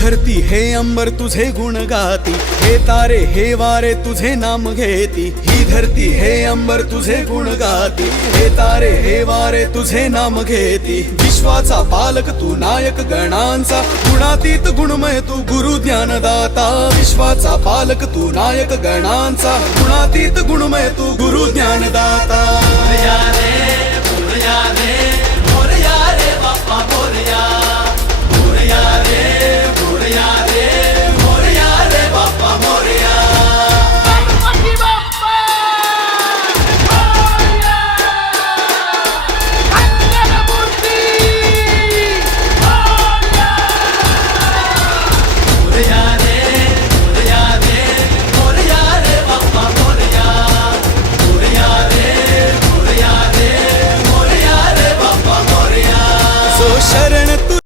धरती हे अंबर तुझे गुण गाती, हे तारे हे वारे तुझे नाम घेती। ही धरती हे अंबर तुझे गुण गाती, हे तारे हे वारे तुझे नाम घेती। विश्वाचा पालक तू नायक गणांचा, गुणातीत गुणमय तू गुरु ज्ञानदाता। विश्वाचा पालक तू नायक गणांचा, गुणातीत गुणमय तू गुरु ज्ञानदाता। मोरया रे मोरया रे मोरया रे बाप्पा